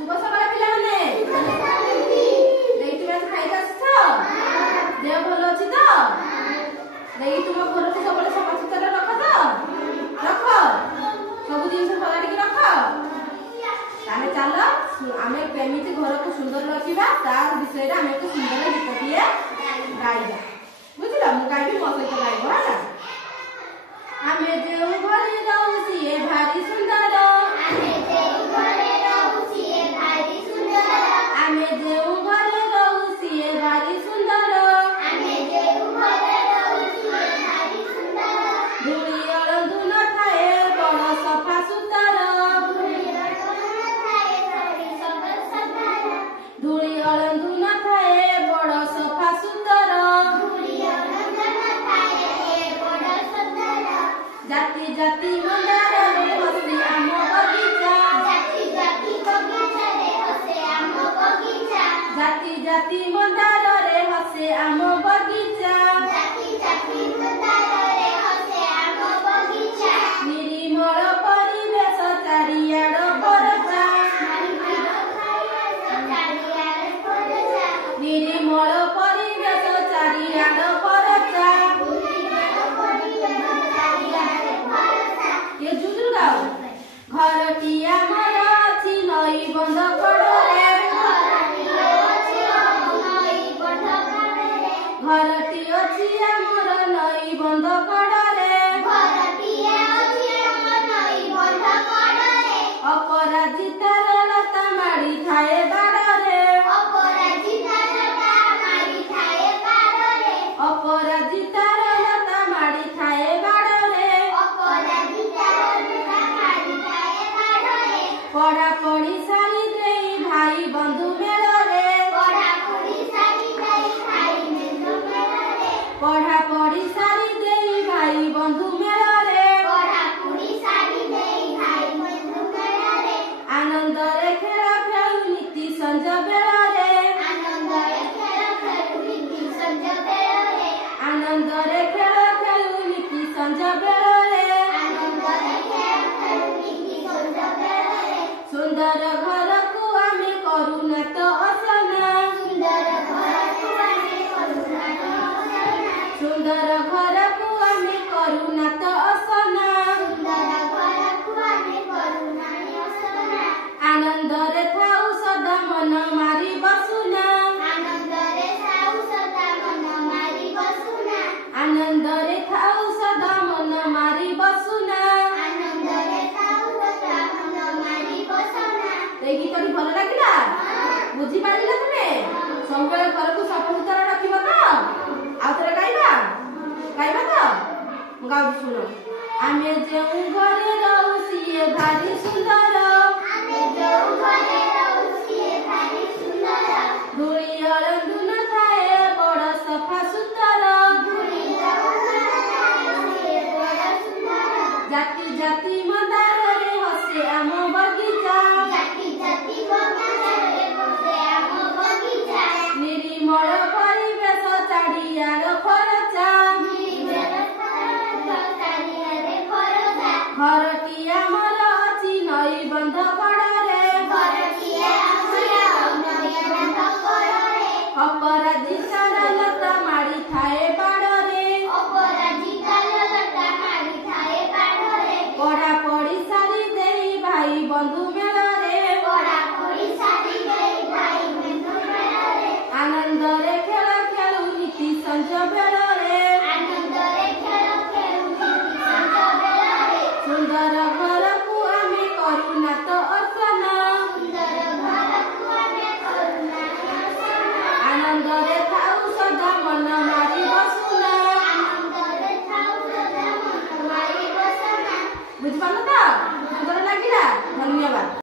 शुभ सकाळ पिलाने देई तुम खाई आछ देह भल अछि तो देई तुम घर को सब सफा सुतरा रख तो रख सब दिन भलाटी रख ताने चलो आमे केमिति घर को सुंदर रखिबा तार विषय रे आमे को सुंदर गीतटिए गाइबा बुझला मु गाइबी मो सहित गाइबो होला आमे जेउ घरे रहू सिए भारी सुंदर आमे जेउ घरे रहू सिए भारी सुंदर आमे जेउ घरे रहू सिए भारी सुंदर आमे जेउ घरे रहू सिए भारी सुंदर धूली अळंधु न थाए बड़ सफा सुतर धूली अळंधु न थाए बड़ सफा सुतर जाति जाति मंदार रे हसे आम बगीचा जाति जाति बगीचा रे हसे आम बगीचा जाति जाति मंदार रे हसे आम बगीचा जाति जाति मंदार रे हसे आम बगीचा निर्मल परिवेश चारियाड परचा निर्मल परिवेश चारियाड परचा ये जुजुर गाओ घरटिया मोर अछि नई बंध कड़े घरटी अछि हमर नई बंध कड़े अपराजितार लता मारी थाए बाड़े अपराजितार लता मारी थाए बाड़े पढ़ा पढ़ी सारी देई भाई बंधु मेलरे पढ़ा पढ़ी सारी देई भाई बंधु मेलरे आनंद रे खेल खेलु नीति संज बेलरे आनंद रे खेल खेलु नीति संज बेलरे सुंदर घर को आमे करुणा तो असना सुंदर घर को आमे करुणा तो असना आनंद रे थाउ सदा मन मारी बसुना आनंद रे थाउ सदा मन मारी बसुना गीतटी भल लगिला बुझी पारिला तुमे सब घर को सफा सुतरा रखिबो तो आ तोरे गाइबा तो गाउ सुनो आमे जेउ घरे रहू सिए भारी सुंदर